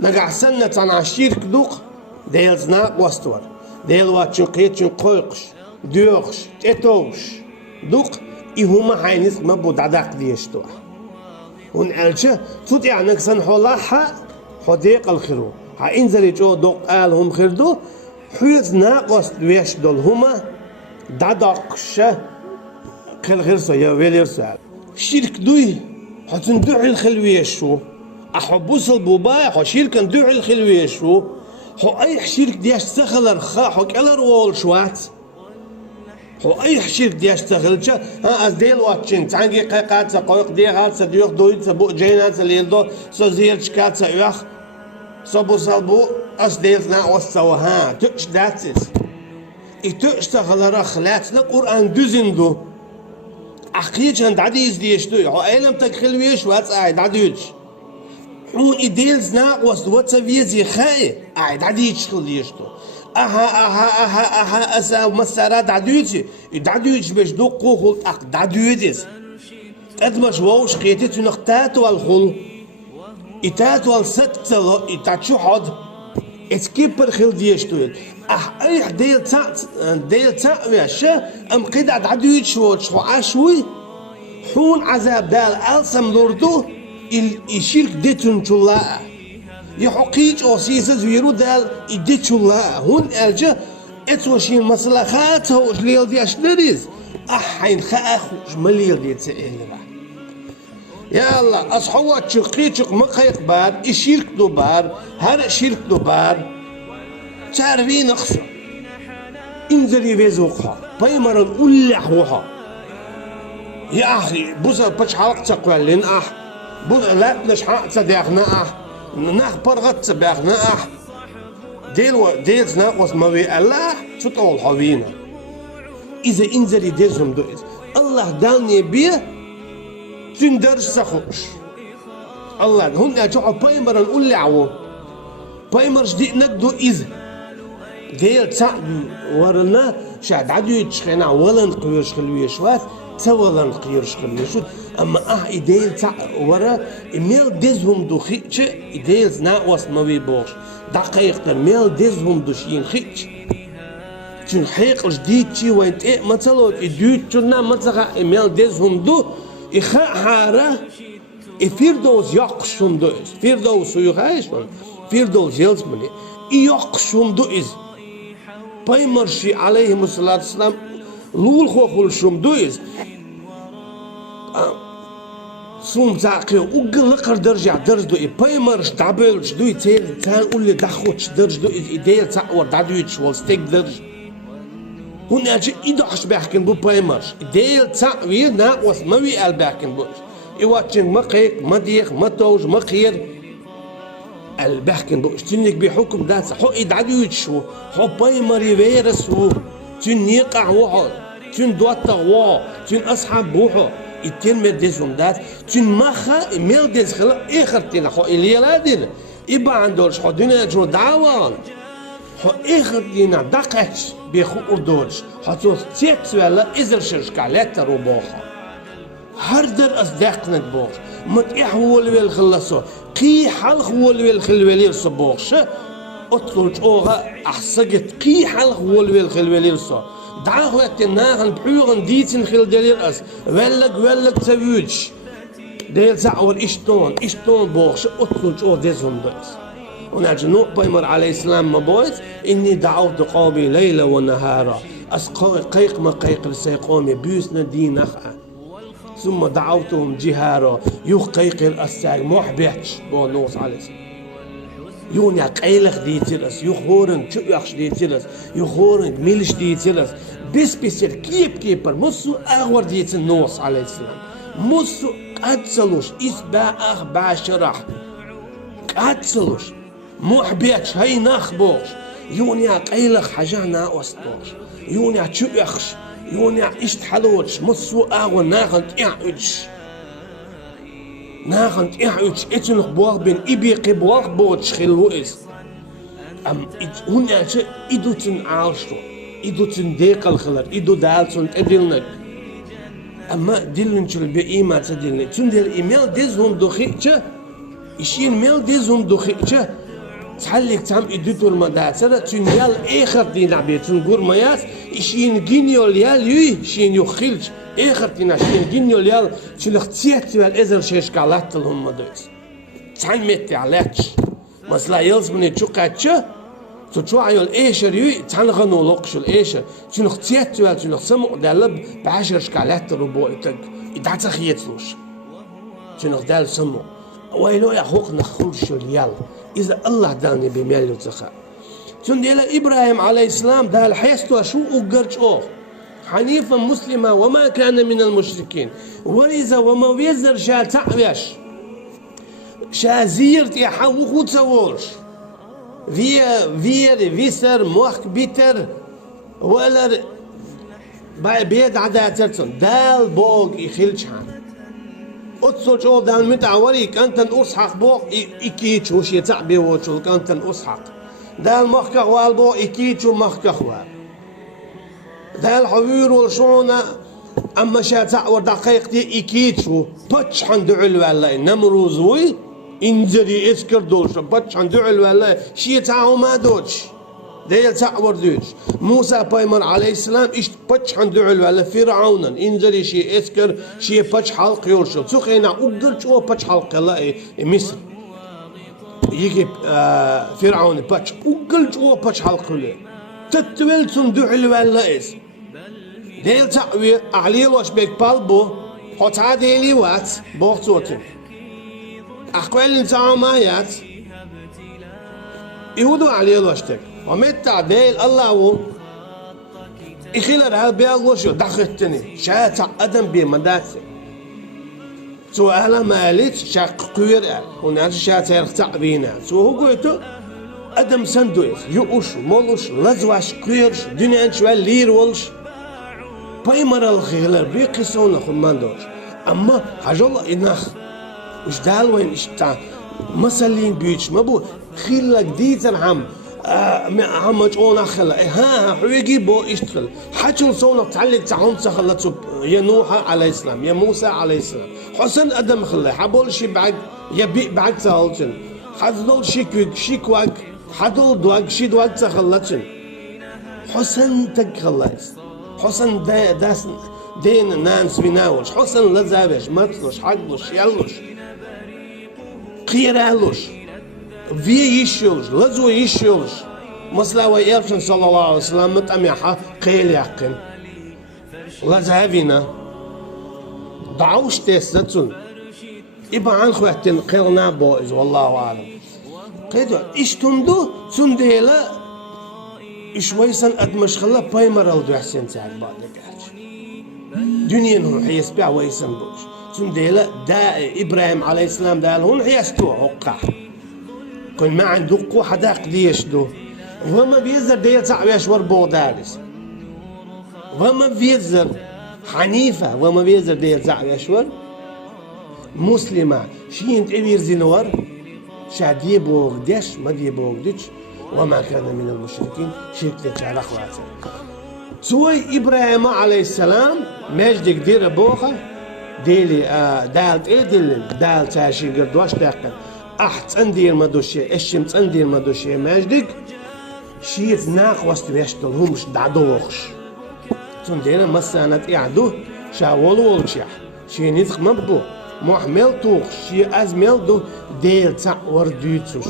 نقع سنة عن عشيرك دوق ديل زناق واستور ديل واتشن قيتشن قويقش دوغش تيتوش دوق إهما حينيس مبو دعداق ديشتوح هون ألشة توت يعني نكسن حولاحا حديق الخيرو ها إنزل جو دوق آلهم خيردو حيز ناقص دويش دول هما دعداقشة خل غيرسو يا ويليرسو شيرك دوي حتن دوع الخلويشو أحبوس البوباي حو شيرك دوع الخلويشو حو أي شيرك دياش تخل رخا حو كالر وول شوات حو أي شيرك دياش تخل ها أزديل واتشين تانجي قيقات سقويق ديغات سديوخ دويد سبوق جينات سليلدو سو زيرشكات سيوخ سبو سبو أزديل ناقوس سوها تؤش داتس تؤش تخل رخلات القرآن دوزندو أخيج عند عديز ديشتو هو أيلم تكخلويش واتس قاعد عديش حون إديلز ناقوس واتسافيزي خاي قاعد عديش خليشتو أها أسا مسارات عديتي دعديش باش دوقو خلط أق دعديدس قد ما شووش قيتت نختات والخل إتات والستلو إتاتشو حد إتكيبر خل ديشتو أي ديل تا وياشا أم قيد عديش واتش وعاشوي حون عذاب دال ألسم لوردو الشرك ديتون شلا يحقيج أو سيسز ويرو دال يديت شلا هون أرجع اتوشين مصلحات هو جليل دي أشنريز أحين خاخوش مليل دي تسئلنا يا الله أصحوات شقيتشق مقايق بار الشرك دوبار هر شرك دوبار تعرفين أخصر انزلي بيزوقها بايمر الأولح يا أخي بوزا بش حلق تقوى لين بوزا لا نش حق تداخنا نخ برغت تباخنا ديل ناقص موي الله تطول حوينا إذا انزلي ديزهم دوئز الله داني بيه تندرش سخوش الله هن أجعوا بايمر الأولح بايمر جديد نقدو إذا ديل تعدو ورنا شاد عدو يتشخينا ولن قيرش خلويشوات تولن قيرش خلويشوات أما ديل تع ورا ميل ديزهم دو خيتش ديل ناقص ما بيبوش دقيقة ميل ديزهم دو شين خيتش تون حيق جديد شي وين تئ مثلا يدوت تنا مثلا ميل ديزهم دو إخاء حارة فيردوس يقشم دو فيردوس يخايشون فيردوس يلزمني يقشم دو إز بايمرشي عليهم الصلاة والسلام لول خوخول شم دويز سوم زاقي وقلقر درجع درج دوي بايمرش دابلش دوي تان قولي دخوتش درج دوي إديل تاور دادويتش والستيك درج هنا أجي إدوحش بحكن بو بايمرش إديل تاوير ناقوس موي أل بحكن بوش إواتشن مقيق مديخ متوج مقير البحكن بوش تنك بحكم داتس حو إدعدويتش حو بايمري فيرس تن يقع وحو تن دوات وحو تن أصحاب وحو التن مدزهم دات تن مخا ميل دز خلا إخر تن حو إليلا دين إبا عندوش حو دينا جو دعوان حو إخر دينا دقش بيخو أردوش حو تيت ولا إزر شرشكالات روبوخا هردر أصدقنك بوش متإح هو اللي بالخلصو قي حلق هو اللي بالخلوالير صبوخش أطلج أوغا أحسقت قي حلق هو اللي بالخلوالير صو دعاغلت الناغن بحوغن ديتن خل دلير أس ولق تسويتش ديل زعور إشتون بوخش أطلج أوغ ديزهم دويس ونعج نوح بايمر عليه السلام مبويت إني دعوت قومي ليلة ونهارا أسقى قيق ما قيق لسيقومي بيسنا دين نخأ ثم دعوتهم جهارا يقيقر الساق محبتش بونوس عليه السلام يون قيلخ ديتلس يخورن تشوخش ديتلس يخورن ميلش ديتلس بس كيبر مصو اغور ديت النوس عليه السلام مصو قتلوش اسباخ باشرح قتلوش محبتش هاي نخبوش يون قيلخ حاجانا وسطوش يون تشوخش يون اشتحلوش مصو اغور ناخنت اعوش اتنخ بواغ بين إبيقي بواغ بوتش خلو إس هنا إدو تن عاشو إدو تن ديق الخلر إدو دالتون تدلنك أما دلنشل بإيمة تدلنك تن دل إيميل ديزهم دو خيتشا إشين ميل ديزهم دو خيتشا تعلق تام إدتور مداترة تنيال آخر دين عبيد تنقول مياس إشين جينيول يال يوي شين يخلج آخر دين شين جينيول يال تلختيات والإزر شيش قالت لهم مدوس تعلمت علاتش مثلا يلز من تشوقاتش تشوعيول إيشر يوي تنغنو لوقشل إيشر تلختيات وال تلختسمو دالب بعشر شقالات ربوتك إذا تخيتلوش تنغدال سمو ويلو يحوق نخرج اليال إذا الله داني بميل يتخا تنديلا إبراهيم عليه السلام دال حيستو شو أقرج أوه حنيفا مسلما وما كان من المشركين ولذا وما ويزر شا تعويش شا زيرت يحوق تسوورش فيسر موخ بيتر ولا بيد عداترتن دال بوغ يخلج حان أتصل شو دان متعوري كانت أصحق بوق إكيتش وش يتعبي وشو كانت أصحق دال مخكخ والبو إكيتش ومخكخ وال دال حوير والشونة أما شا تعور دقيق دي إكيتش باتش حندو علوالله نمروزوي إنزري إسكر دوش باتش حندو علوالله شي تعو ما دوش ديل تعور دوش موسى بايمر عليه السلام إيش باتش عندو علوالله فرعون إنزري شي إسكر شي باتش حلق يورشو تسوخينا أقدر شو باتش حلق الله مصر يجي فرعون باتش أقدر شو باتش حلق له تتولد صندو علوالله إس ديل تعوي عليه واش بيك بالبو حط عاديلي وات بوغتوتن أقوال نتاعو مايات يهودو عليه واشتك ومتى ديل الله و إخيلر هالبيالوشو دخلتني شاتا أدم بمداسة سو أهلا ماليت شاق قوير أل وناس شاتا يرختع بينا سو هو قويتو أدم سندويس يؤوش مولوش لزواش قويرش دنيا شوال لير ولش بايمر الخيلر بيقسونا خماندوش أما حاجة الله إناخ وش دال وين إشتا مسلين بيتش مبو خيلك ديتن عم جون أخلا ها حويجي بو يشتغل حجل صونا تعلق تعون سخلت يا نوح عليه السلام يا موسى عليه السلام حسن أدم خلا حبول شي بعد يبي بعد سهلتن حدول شيكواك حدول دواك شي دواك سخلتن حسن تخلص حسن داس دين نانس بيناوش حسن لزابش مطلش حقلش يلوش قيرالوش في يشيلش لازو يشيلش مثلا ويرشن صلى الله عليه وسلم متأميحة قيل يقين لازهافينا دعوش تيستون إبا عن خواتين قيلنا بوئز والله أعلم قيدو إيش تندو تنديلا إيش ويسن أدمش خلا بايمر الدو حسين سعد بعد قارش دنيا هون حيسبع ويسن بوش تنديلا دا إبراهيم عليه السلام دا هون حيستو عقا كل ما عنده قوة حداق ديش دو وما بيزر ديل تعويش وربو دارس وما بيزر حنيفة وما بيزر ديل تعويش ور مسلمة شين تعبير زينور شادي بوغدش ما دي بوغدش وما كان من المشركين شركة على أخواته سوي إبراهيم عليه السلام مجد قدير بوخة ديلي دالت إيه دال تاشي قردواش داقل أحت أندير مدوشي إشمت أندير مدوشي ماجدك شيت ناق وست بيشتل همش دعدوخش تندينا مسانات إعدو شاول والشيح شي نيتق مبو محمل توخ شي أزمل دو ديل تاع ورديتوش